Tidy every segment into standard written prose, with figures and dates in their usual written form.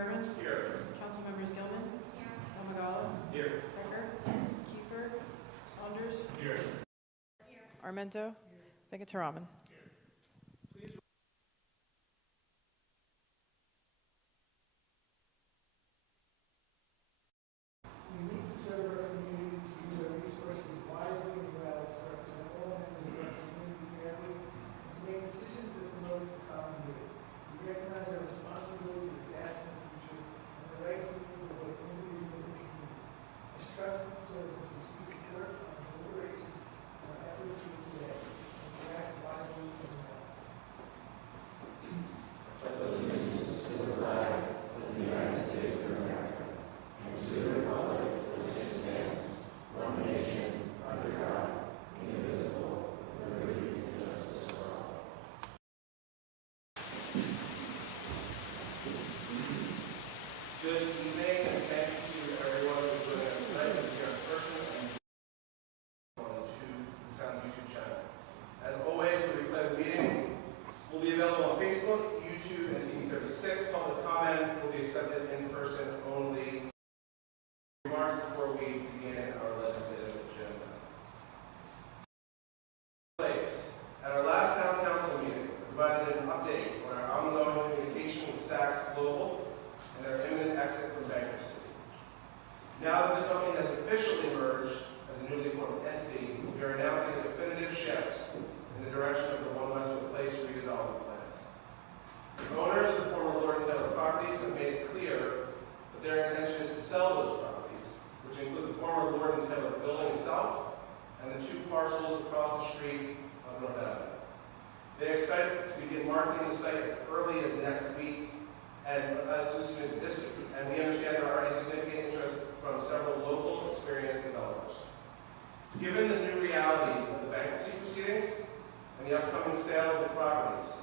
Berman. Here. Council members Gilman. Here. Domagala. Here. Becker. Kiefer. Saunders. Here. Armento. Venkataraman. We need to serve our community, to use our resources wisely and well, to represent all members of our community fairly, and to make decisions that promote the common good. We recognize our responsibility to the past and the future, and the rights and needs of both individuals and community. As trusted servants, we seek support on our deliberations and our efforts here today, and to act wisely and well. Good evening, and thank you to everyone who's joining us tonight, whether here in person and on the town's YouTube channel. As always, the replay of the meeting will be available on Facebook, YouTube, and TV36. Public comment will be accepted in person only. Remarks before we begin our legislative agenda. At our last town council meeting, we provided an update on our ongoing communication with Saks Global and their imminent exit from bankruptcy. Now that the company has officially emerged as a newly formed entity, we are announcing a definitive shift in the direction of the One Westfield Place redevelopment plans. The owners of the former Lord & Taylor properties have made it clear that their intention is to sell those properties, which include the former Lord & Taylor building itself and the two parcels across the street of North Avenue. They expect to begin marketing the site as early as next week, and this week, and we understand there are already significant interest from several local experienced developers. Given the new realities of the bankruptcy proceedings and the upcoming sale of the properties,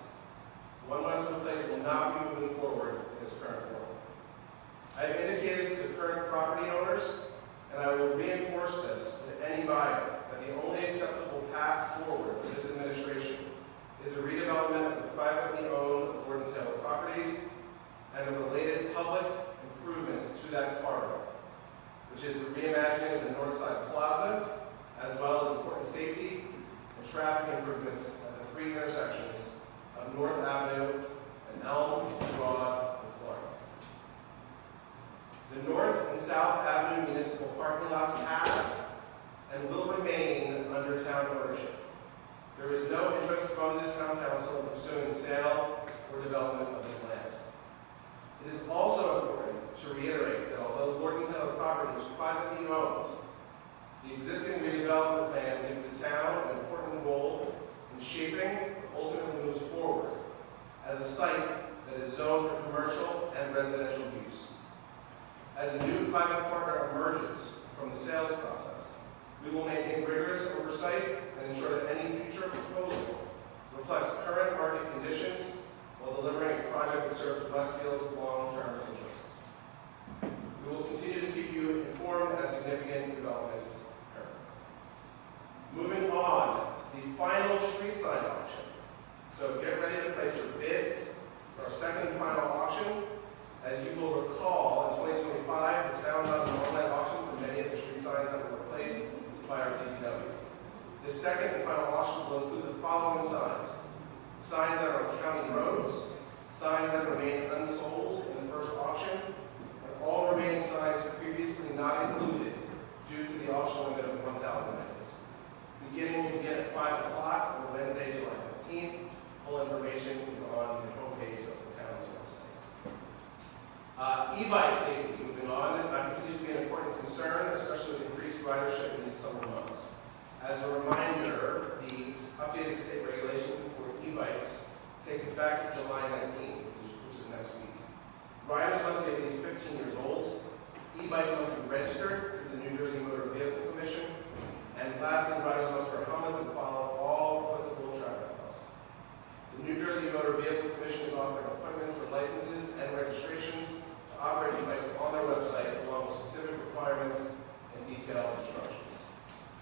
One Westfield Place will not be moving forward in its current form. I have indicated to the current property owners, and I will reinforce this with any buyer, that the only acceptable path forward for this administration is the redevelopment of the privately owned Lord & Taylor properties and the related public improvements to that corridor, which is the reimagining of the North Side Plaza, as well as important safety and traffic improvements at the three intersections of North Avenue and Elm, Broad, and Clark. The North and South Avenue municipal parking lots have and will remain under town ownership. There is no interest from this town council in pursuing the sale or development of this land. It is also important to reiterate that although Lord & Taylor property is privately owned, the existing redevelopment plan gives the town an important role in shaping what ultimately moves forward as a site that is zoned for commercial and residential use. As a new private partner emerges from the sales process, we will maintain rigorous oversight and ensure that any future proposal reflects current market conditions while delivering a project that serves Westfield's long-term interests. We will continue to keep you informed as significant developments occur. Moving on, the final street sign auction. So get ready to place your bids for our second and final auction. As you will recall, in 2025, the town held an online auction for many of the street signs that were replaced by our DPW. The second and final auction will include the following signs: signs that are on county roads, signs that remain unsold in the first auction, and all remaining signs previously not included due to the auction limit of 1,000 items. Beginning will begin at 5 o'clock on Wednesday, July 15th. Full information is on the homepage of the town's website. E-bike safety, moving on, continues to be an important concern, especially with increased ridership in these summer months. As a reminder, the updated state regulation for e-bikes takes effect July 19th, which is next week. Riders must be at least 15 years old. E-bikes must be registered through the New Jersey Motor Vehicle Commission. And lastly, riders must wear helmets and follow all applicable traffic laws. The New Jersey Motor Vehicle Commission is offering appointments for licenses and registrations to operate e-bikes on their website, along with specific requirements and detailed instructions.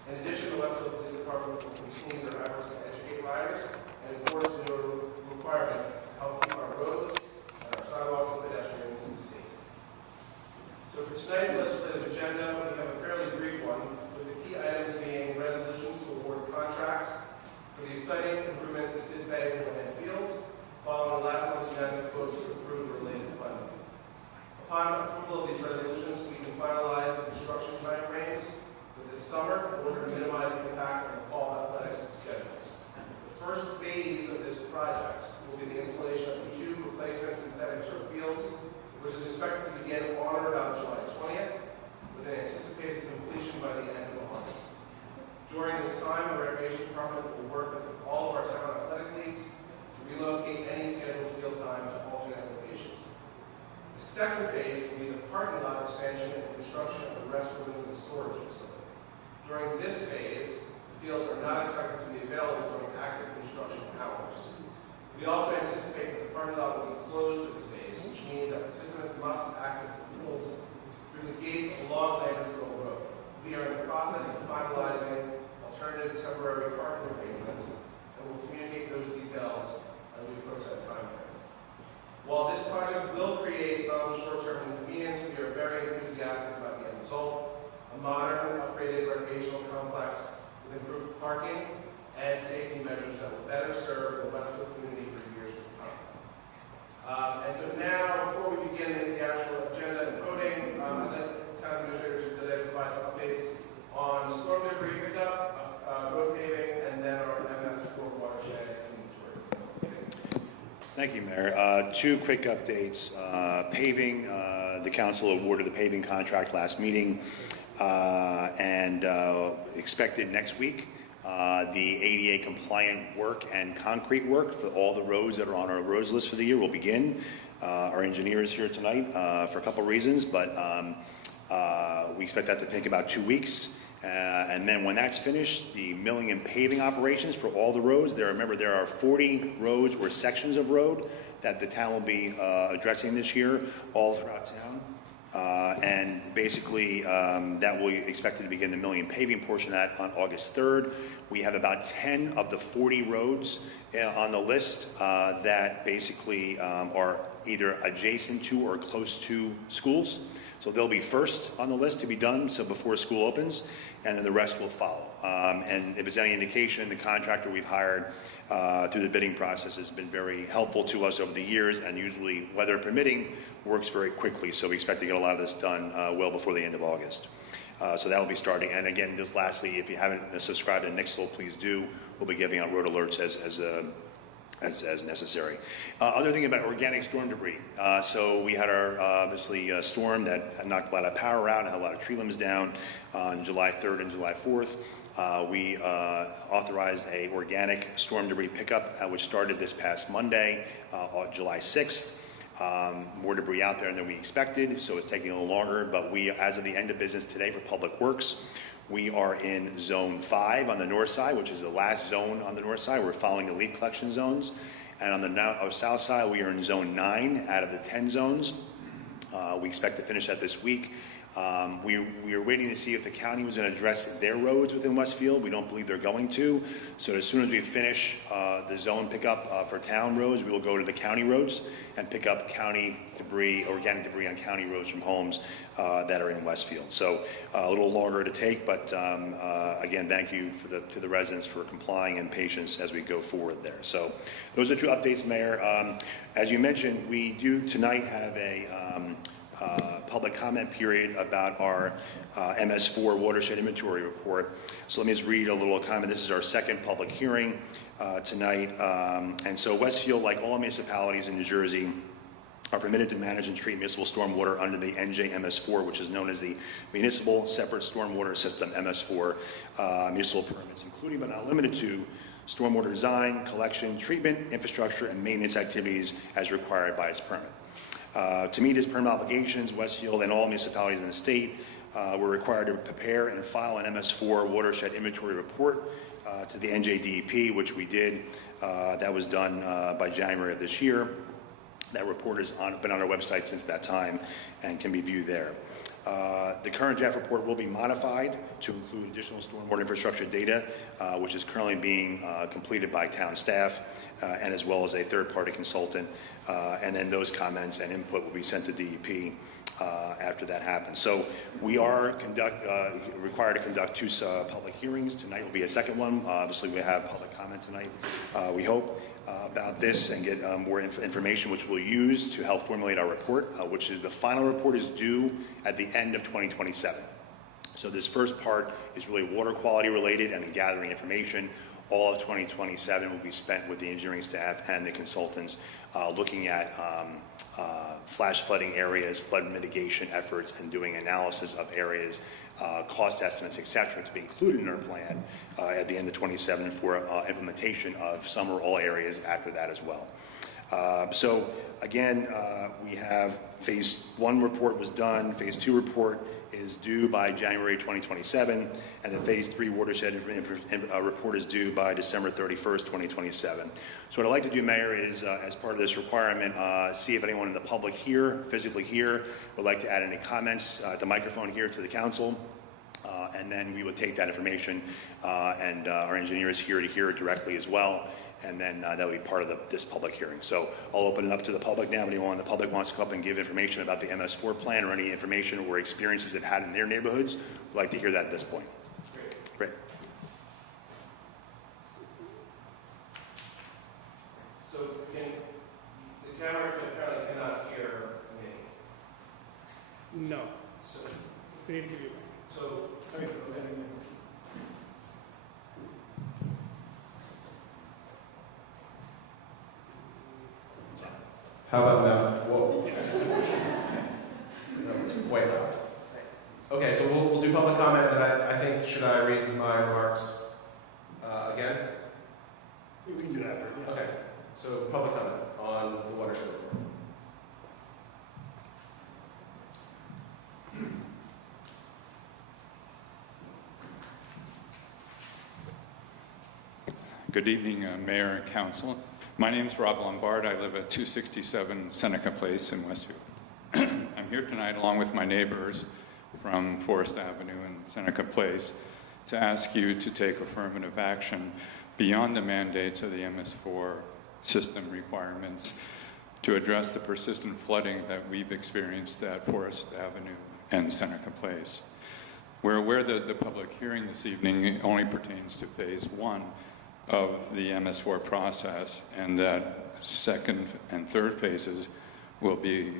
In addition, the Westfield Police Department will continue their efforts to educate riders and enforce new requirements to help keep our roads and our sidewalks and pedestrians safe. fields are not expected to be available during active construction hours. We also anticipate that the parking lot will be closed to the space, which means that participants must access the fields through the gates along Lambertsville Road. We are in the process of finalizing alternative temporary parking arrangements, and will communicate those details as we approach that time frame. While this project will create some short-term inconvenience, we are very enthusiastic about the end result: a modern, upgraded recreational complex with improved parking and safety measures that will better serve the Westfield community for years to come. And so now, before we begin the actual agenda and voting, I'd like the town administrator to today provide some updates on storm debris pickup, road paving, and then our MS4 watershed inventory. Thank you, Mayor. Two quick updates. Paving, the council awarded the paving contract last meeting, and expected next week. The ADA compliant work and concrete work for all the roads that are on our roads list for the year will begin. Our engineer is here tonight for a couple of reasons, but we expect that to take about 2 weeks. And then when that's finished, the milling and paving operations for all the roads, remember there are 40 roads or sections of road that the town will be addressing this year all throughout town. And basically that will be expected to begin the milling and paving portion of that on August 3rd. We have about 10 of the 40 roads on the list that basically are either adjacent to or close to schools. So they'll be first on the list to be done, so before school opens, and then the rest will follow. And if it's any indication, the contractor we've hired through the bidding process has been very helpful to us over the years, and usually, weather permitting, works very quickly. So we expect to get a lot of this done well before the end of August. So that will be starting. And again, just lastly, if you haven't subscribed to Nixle, please do. We'll be giving out road alerts as necessary. Other thing about organic storm debris. So we had our obviously storm that knocked a lot of power out and had a lot of tree limbs down on July 3rd and July 4th. We authorized a organic storm debris pickup, which started this past Monday, July 6th. More debris out there than we expected, so it's taking a little longer, but we, as of the end of business today for Public Works, we are in zone 5 on the north side, which is the last zone on the north side. We're following the leaf collection zones. And on the south side, we are in zone 9 out of the 10 zones. We expect to finish that this week. We are waiting to see if the county was going to address their roads within Westfield. We don't believe they're going to. So as soon as we finish the zone pickup for town roads, we will go to the county roads and pick up county debris, organic debris on county roads from homes that are in Westfield. So a little longer to take, but again, thank you to the residents for complying and patience as we go forward there. So those are two updates, Mayor. As you mentioned, we do tonight have a public comment period about our MS4 watershed inventory report. So let me just read a little comment. This is our second public hearing tonight. And so Westfield, like all municipalities in New Jersey, are permitted to manage and treat municipal stormwater under the NJMS4, which is known as the Municipal Separate Stormwater System, MS4, municipal permits, including but not limited to stormwater design, collection, treatment, infrastructure, and maintenance activities as required by its permit. To meet its permit obligations, Westfield and all municipalities in the state were required to prepare and file an MS4 watershed inventory report to the NJDEP, which we did. That was done by January of this year. That report has been on our website since that time and can be viewed there. The current draft report will be modified to include additional stormwater infrastructure data, which is currently being completed by town staff and as well as a third-party consultant. And then those comments and input will be sent to DEP after that happens. So we are required to conduct 2 public hearings. Tonight will be a second one. Obviously, we have public comment tonight, we hope, about this and get more information, which we'll use to help formulate our report, which is the final report is due at the end of 2027. So this first part is really water quality related and gathering information. All of 2027 will be spent with the engineering staff and the consultants looking at flash flooding areas, flood mitigation efforts, and doing analysis of areas, cost estimates, etc., to be included in our plan at the end of 27 for implementation of some or all areas after that as well. So again, we have phase 1 report was done, phase 2 report is due by January 2027, and the Phase 3 watershed report is due by December 31st, 2027. So what I'd like to do, Mayor, is, as part of this requirement, see if anyone in the public here, physically here, would like to add any comments at the microphone here to the council. And then we would take that information, and our engineer is here to hear it directly as well. And then that'll be part of this public hearing. So I'll open it up to the public now. If anyone in the public wants to come up and give information about the MS4 plan or any information or experiences they've had in their neighborhoods, we'd like to hear that at this point. Great. So the camera apparently cannot hear me. No. So, We need to give you so okay. How about now? Whoa. That was way loud. Okay, so we'll do public comment, and then I think, should I read my remarks again? We can do that. Okay, so public comment on the watershed report. Good evening, Mayor and Council. My name is Rob Lombard. I live at 267 Seneca Place in Westfield. I'm here tonight along with my neighbors from Forest Avenue and Seneca Place to ask you to take affirmative action beyond the mandates of the MS4 system requirements to address the persistent flooding that we've experienced at Forest Avenue and Seneca Place. We're aware that the public hearing this evening only pertains to Phase 1 of the MS4 process, and that second and third phases will be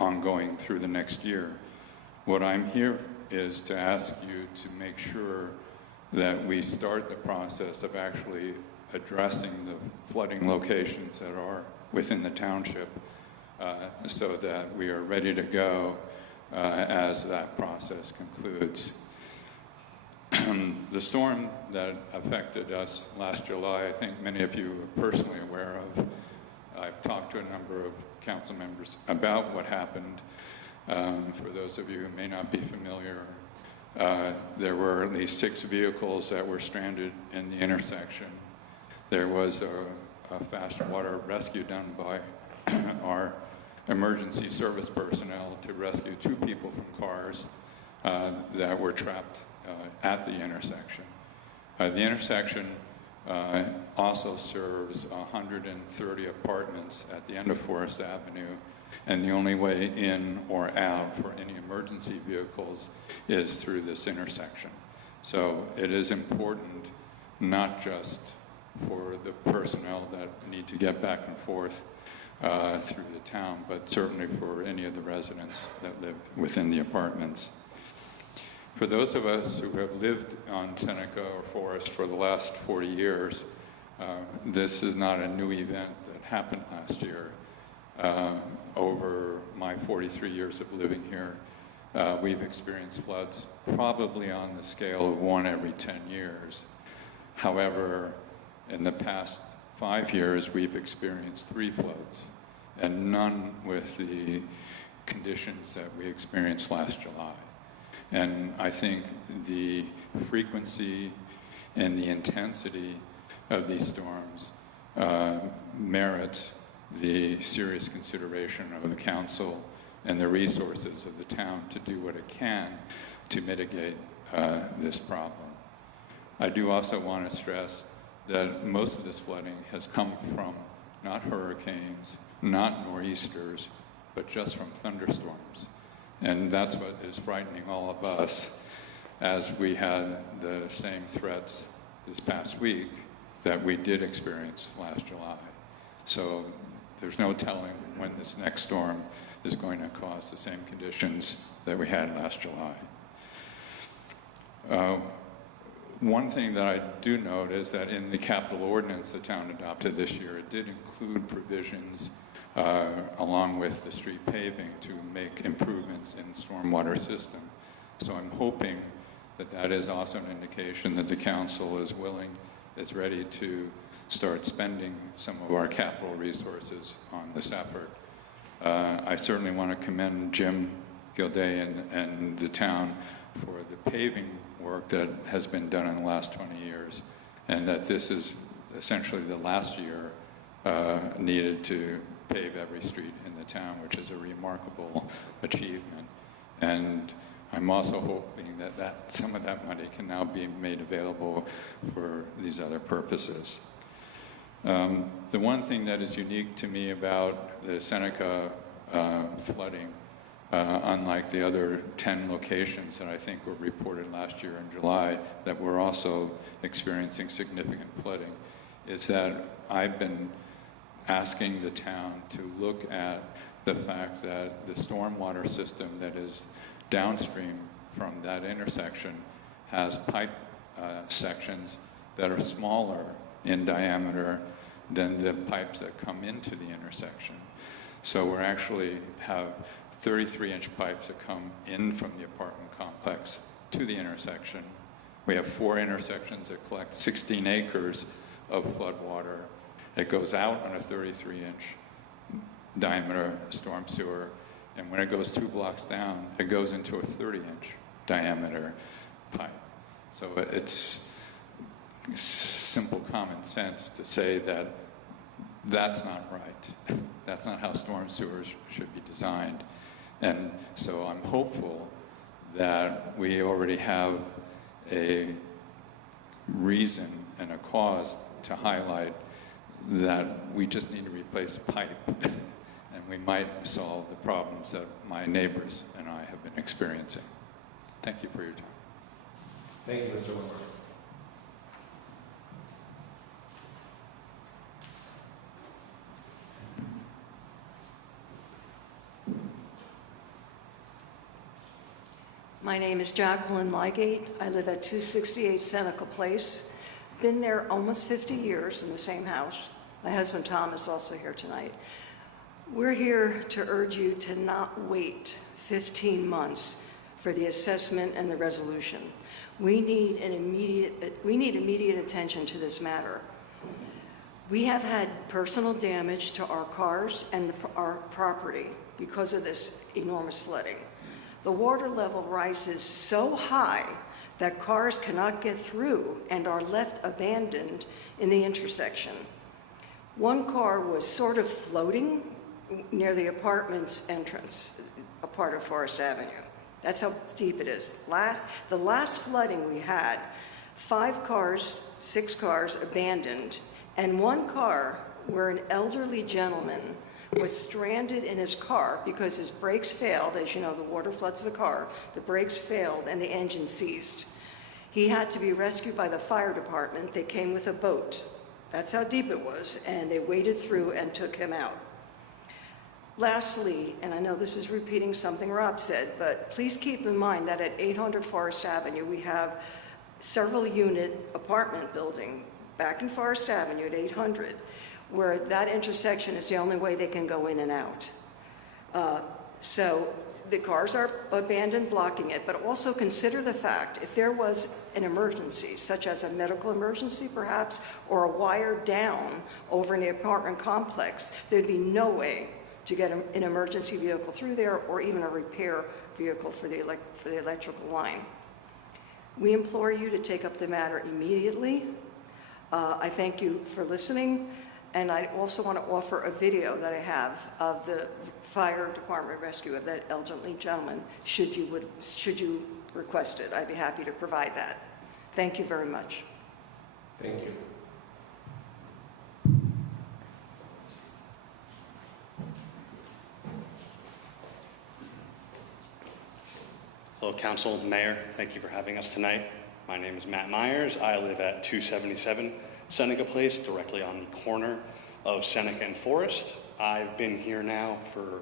ongoing through the next year. What I'm here is to ask you to make sure that we start the process of actually addressing the flooding locations that are within the township so that we are ready to go as that process concludes. The storm that affected us last July, I think many of you are personally aware of. I've talked to a number of council members about what happened. For those of you who may not be familiar, there were at least 6 vehicles that were stranded in the intersection. There was a fast water rescue done by our emergency service personnel to rescue 2 people from cars that were trapped at the intersection. The intersection also serves 130 apartments at the end of Forest Avenue, and the only way in or out for any emergency vehicles is through this intersection. So it is important not just for the personnel that need to get back and forth through the town, but certainly for any of the residents that live within the apartments. For those of us who have lived on Seneca or Forest for the last 40 years, this is not a new event that happened last year. Over my 43 years of living here, we've experienced floods probably on the scale of 1 every 10 years. However, in the past 5 years, we've experienced 3 floods, and none with the conditions that we experienced last July. And I think the frequency and the intensity of these storms merits the serious consideration of the council and the resources of the town to do what it can to mitigate this problem. I do also want to stress that most of this flooding has come from not hurricanes, not nor'easters, but just from thunderstorms. And that's what is frightening all of us, as we had the same threats this past week that we did experience last July. So there's no telling when this next storm is going to cause the same conditions that we had last July. One thing that I do note is that in the capital ordinance the town adopted this year, it did include provisions along with the street paving to make improvements in the stormwater system. So I'm hoping that that is also an indication that the council is willing, is ready to start spending some of our capital resources on this effort. I certainly want to commend Jim Gilday and the town for the paving work that has been done in the last 20 years, and that this is essentially the last year needed to pave every street in the town, which is a remarkable achievement. And I'm also hoping that some of that money can now be made available for these other purposes. The one thing that is unique to me about the Seneca flooding, unlike the other 10 locations that I think were reported last year in July that were also experiencing significant flooding, is that I've been asking the town to look at the fact that the stormwater system that is downstream from that intersection has pipe sections that are smaller in diameter than the pipes that come into the intersection. So we actually have 33-inch pipes that come in from the apartment complex to the intersection. We have 4 intersections that collect 16 acres of flood water. It goes out on a 33-inch diameter storm sewer, and when it goes 2 blocks down, it goes into a 30-inch diameter pipe. So it's simple common sense to say that that's not right. That's not how storm sewers should be designed. And so I'm hopeful that we already have a reason and a cause to highlight that we just need to replace a pipe, and we might solve the problems that my neighbors and I have been experiencing. Thank you for your time. Thank you, Mr. Wimmer. My name is Jacqueline Lygate. I live at 268 Seneca Place. Been there almost 50 years in the same house. My husband Tom is also here tonight. We're here to urge you to not wait 15 months for the assessment and the resolution. We need immediate attention to this matter. We have had personal damage to our cars and our property because of this enormous flooding. The water level rises so high that cars cannot get through and are left abandoned in the intersection. One car was sort of floating near the apartment's entrance, a part of Forest Avenue. That's how deep it is. The last flooding we had, 5 cars, 6 cars abandoned, and 1 car where an elderly gentleman was stranded in his car because his brakes failed. As you know, the water floods the car. The brakes failed and the engine seized. He had to be rescued by the fire department. They came with a boat. That's how deep it was, and they waded through and took him out. Lastly, and I know this is repeating something Rob said, but please keep in mind that at 800 Forest Avenue, we have several unit apartment building back in Forest Avenue at 800, where that intersection is the only way they can go in and out. So the cars are abandoned, blocking it, but also consider the fact, if there was an emergency, such as a medical emergency perhaps, or a wire down over in the apartment complex, there'd be no way to get an emergency vehicle through there, or even a repair vehicle for the electrical line. We implore you to take up the matter immediately. I thank you for listening. And I also want to offer a video that I have of the fire department rescue of that elderly gentleman, should you request it. I'd be happy to provide that. Thank you very much. Thank you. Hello, Council, Mayor. Thank you for having us tonight. My name is Matt Myers. I live at 277 Seneca Place, directly on the corner of Seneca and Forest. I've been here now for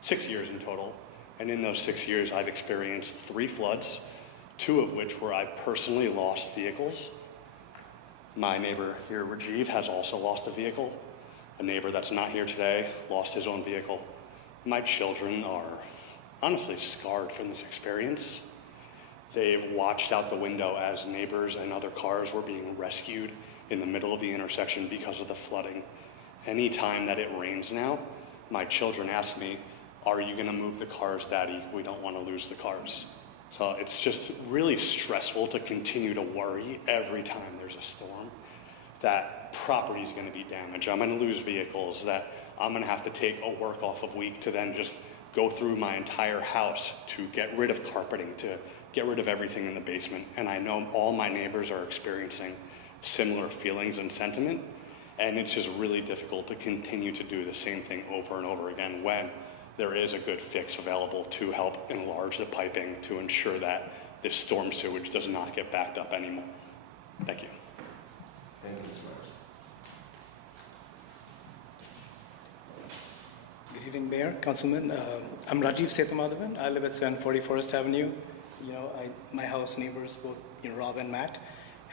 6 years in total, and in those 6 years I've experienced 3 floods, 2 of which where I personally lost vehicles. My neighbor here, Rajiv, has also lost a vehicle. A neighbor that's not here today lost his own vehicle. My children are honestly scarred from this experience. They've watched out the window as neighbors and other cars were being rescued in the middle of the intersection because of the flooding. Anytime that it rains now, my children ask me, are you going to move the cars, Daddy? We don't want to lose the cars. So it's just really stressful to continue to worry every time there's a storm that property is going to be damaged. I'm going to lose vehicles, that I'm going to have to take a work off of week to then just go through my entire house to get rid of carpeting, to get rid of everything in the basement. And I know all my neighbors are experiencing similar feelings and sentiment. And it's just really difficult to continue to do the same thing over and over again when there is a good fix available to help enlarge the piping to ensure that this storm sewage does not get backed up anymore. Thank you. Thank you, Mr. Myers. Good evening, Mayor, Councilman. I'm Rajiv Sethumadhavan. I live at 740 Forest Avenue. My house neighbors, both Rob and Matt.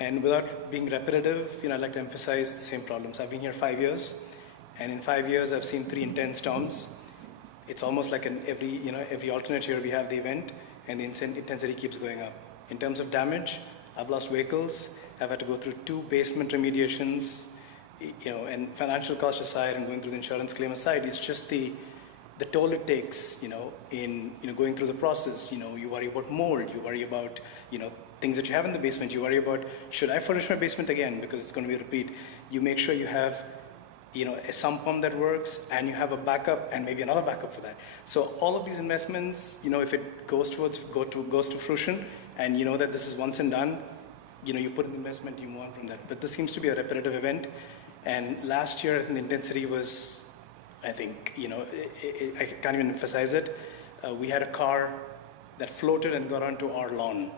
And without being repetitive, I'd like to emphasize the same problems. I've been here 5 years, and in 5 years, I've seen 3 intense storms. It's almost like every alternate year we have the event, and the intensity keeps going up. In terms of damage, I've lost vehicles. I've had to go through 2 basement remediations, and financial cost aside and going through the insurance claim aside, it's just the toll it takes, in going through the process. You worry about mold, you worry about, things that you have in the basement, you worry about, should I furnish my basement again because it's going to be a repeat. You make sure you have a sump pump that works, and you have a backup and maybe another backup for that. So all of these investments, if it goes to fruition, and you know that this is once and done, you put in the investment, you move on from that. But this seems to be a repetitive event. And last year, the intensity was, I think, I can't even emphasize it. We had a car that floated and got onto our lawn,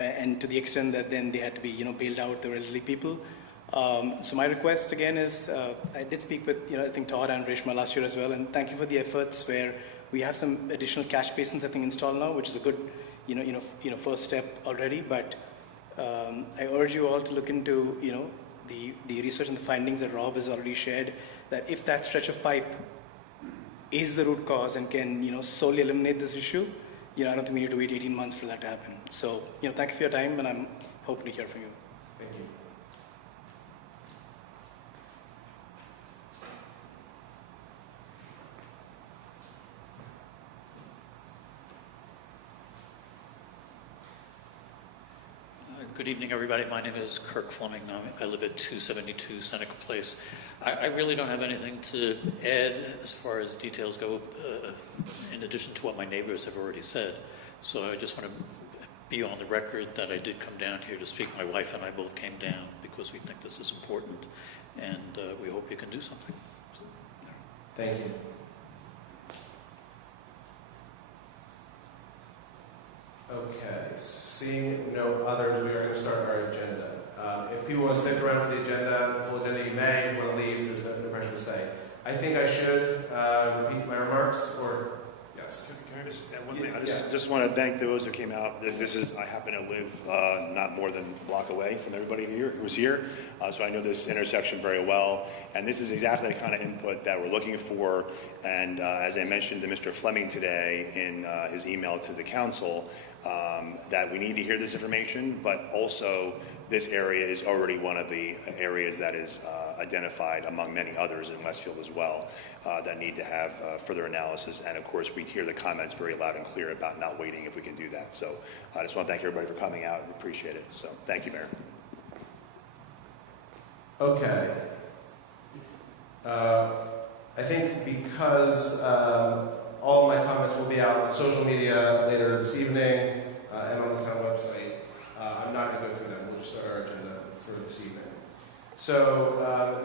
and to the extent that then they had to be, bailed out, the elderly people. So my request again is, I did speak with, I think Todd and Reshma last year as well, and thank you for the efforts where we have some additional catch basins, I think, installed now, which is a good, first step already. But I urge you all to look into, the research and the findings that Rob has already shared, that if that stretch of pipe is the root cause and can, solely eliminate this issue, I don't think we need to wait 18 months for that to happen. So, thank you for your time, and I'm hoping to hear from you. Thank you. Good evening, everybody. My name is Kirk Fleming. I live at 272 Seneca Place. I really don't have anything to add as far as details go, in addition to what my neighbors have already said. So I just want to be on the record that I did come down here to speak. My wife and I both came down because we think this is important, and we hope you can do something. Thank you. Okay, seeing no others, we are going to start our agenda. If people want to stick around for the agenda, the full agenda, you may. If you want to leave, there's no pressure to say. I think I should repeat my remarks, or yes. Can I just add one thing? I Yes. just want to thank those who came out. I happen to live not more than a block away from everybody here who was here, so I know this intersection very well. And this is exactly the kind of input that we're looking for. And as I mentioned to Mr. Fleming today in his email to the council, that we need to hear this information, but also this area is already one of the areas that is identified among many others in Westfield as well that need to have further analysis. And of course, we hear the comments very loud and clear about not waiting if we can do that. So I just want to thank everybody for coming out. We appreciate it. So thank you, Mayor. Okay. I think because all of my comments will be out on social media later this evening and on the town website, I'm not going to go through them. We'll just start our agenda for this evening. So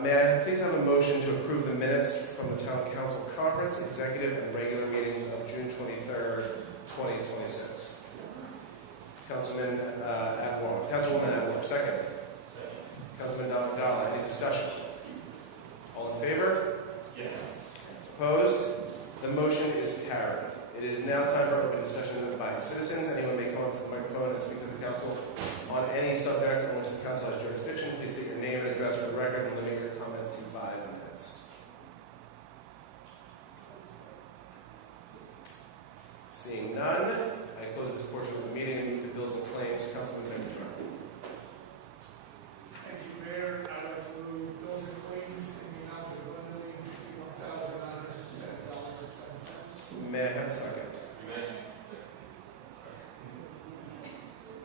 may I please have a motion to approve the minutes from the Town Council Conference, executive and regular meetings of June 23rd, 2026. Councilwoman Adler, second. Councilman Abdallah, any discussion? All in favor? Yes. Opposed? The motion is carried. It is now time for open discussion by citizens. Anyone may come up to the microphone and speak to the council on any subject on which the council has jurisdiction. Please state your name and address for the record and limit your comments to 5 minutes. Seeing none, I close this portion of the meeting and move to bills and claims. Councilman Benjamin. Thank you, Mayor. I'd like to move bills and claims in the amount of $1,051,967.07.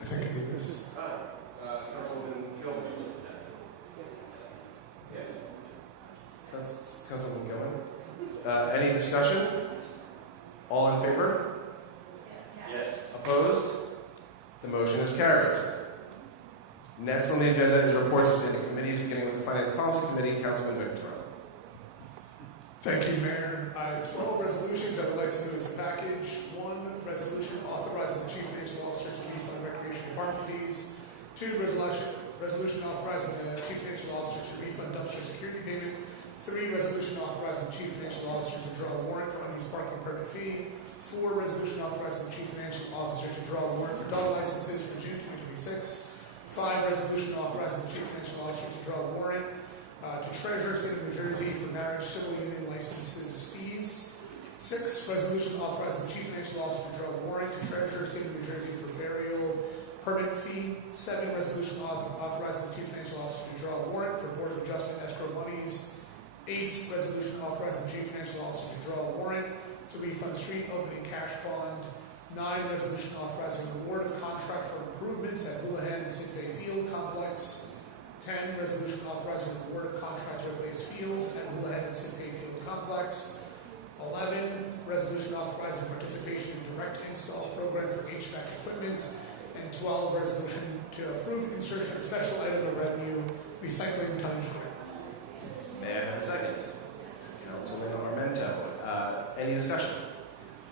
I think I need this. Councilwoman Gilman. Yeah. Councilwoman Gilman. Any discussion? All in favor? Yes. Opposed? The motion is carried. Next on the agenda is reports of standing committees, beginning with the Finance Policy Committee. Councilman Victor. Thank you, Mayor. I have 12 resolutions I would like to move as a package. 1, resolution authorizing the Chief Financial Officer to refund recreation department fees. 2, resolution authorizing the Chief Financial Officer to refund dumpster security payment. 3, resolution authorizing the Chief Financial Officer to draw a warrant for unused parking permit fee. 4, resolution authorizing the Chief Financial Officer to draw a warrant for dog licenses for June 2026. 5, resolution authorizing the Chief Financial Officer to draw a warrant to Treasurer, State of New Jersey for marriage civil union licenses fees. 6, resolution authorizing the Chief Financial Officer to draw a warrant to Treasurer, State of New Jersey for burial permit fee. 7, resolution authorizing the Chief Financial Officer to draw a warrant for Board of Adjustment escrow monies. 8, resolution authorizing the Chief Financial Officer to draw a warrant to refund street opening cash bond. 9, resolution authorizing award of contract for improvements at Houlihan and Sidney Field Complex. 10, resolution authorizing award of contract to replace fields at Houlihan and Sidney Field Complex. 11, resolution authorizing participation in direct install program for HVAC equipment. And 12, resolution to approve insertion of special item of revenue recycling tonnage grant. May I have a second? Councilman Armento. Any discussion?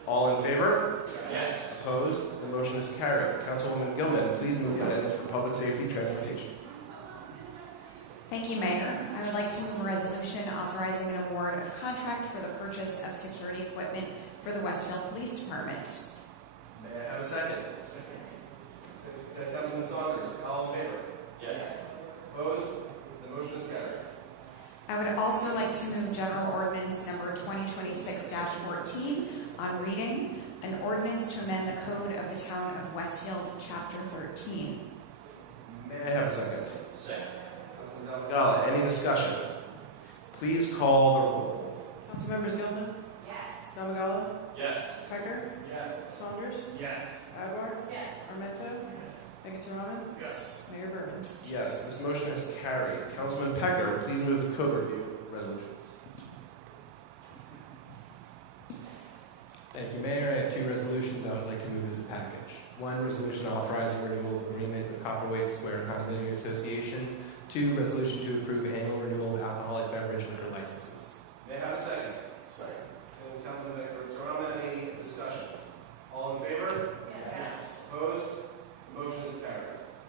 All in favor? Yes. Opposed? The motion is carried. Councilwoman Gilman, please move the items for public safety and transportation. Thank you, Mayor. I would like to move a resolution authorizing an award of contract for the purchase of security equipment for the Westfield Police Department. May I have a second? Councilman Saunders, all in favor? Yes. Opposed? The motion is carried. I would also like to move General Ordinance Number 2026-14 on reading, an ordinance to amend the code of the Town of Westfield, Chapter 13. May I have a second? Second. Councilman Dalgala, any discussion? Please call the roll. Councilmembers Gilman, Yes. Domagala, Yes. Pecker, Yes. Saunders, Yes. Adwar, Yes. Armento, Vegetaraman, Yes. Mayor Berman. Yes, this motion is carried. Councilman Pecker, please move the code review resolutions. Thank you, Mayor. I have 2 resolutions I would like to move as a package. 1, resolution authorizing renewal of agreement with Copperway Square Condominium Association. 2, resolution to approve annual renewal of alcoholic beverage liquor licenses. May I have a second? Second. Councilman Vegetaraman, any discussion? All in favor? Yes. Opposed? The motion is carried.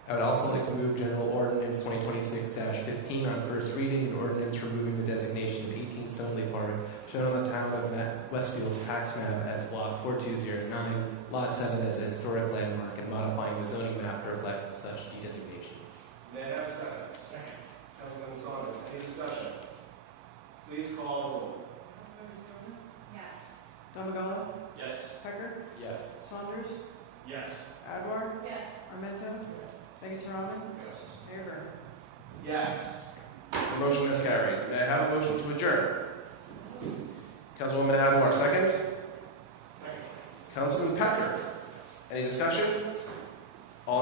I would also like to move General Ordinance 2026-15 on first reading, an ordinance removing the designation of 18 Stoneley Park, shown on the Town of Westfield tax map as Block 4209, Lot 7 as a historic landmark, and modifying the zoning map to reflect such designation. May I have a second? Second. Councilman Saunders, any discussion? Please call the roll. Yes. Domagala, Yes. Pecker, Yes. Saunders, Yes. Adwar, Yes. Armento, Vegetaraman, Yes. Mayor Berman. Yes. The motion is carried. May I have a motion to adjourn? Councilwoman Adwar, second? Second. Councilman Pecker, any discussion?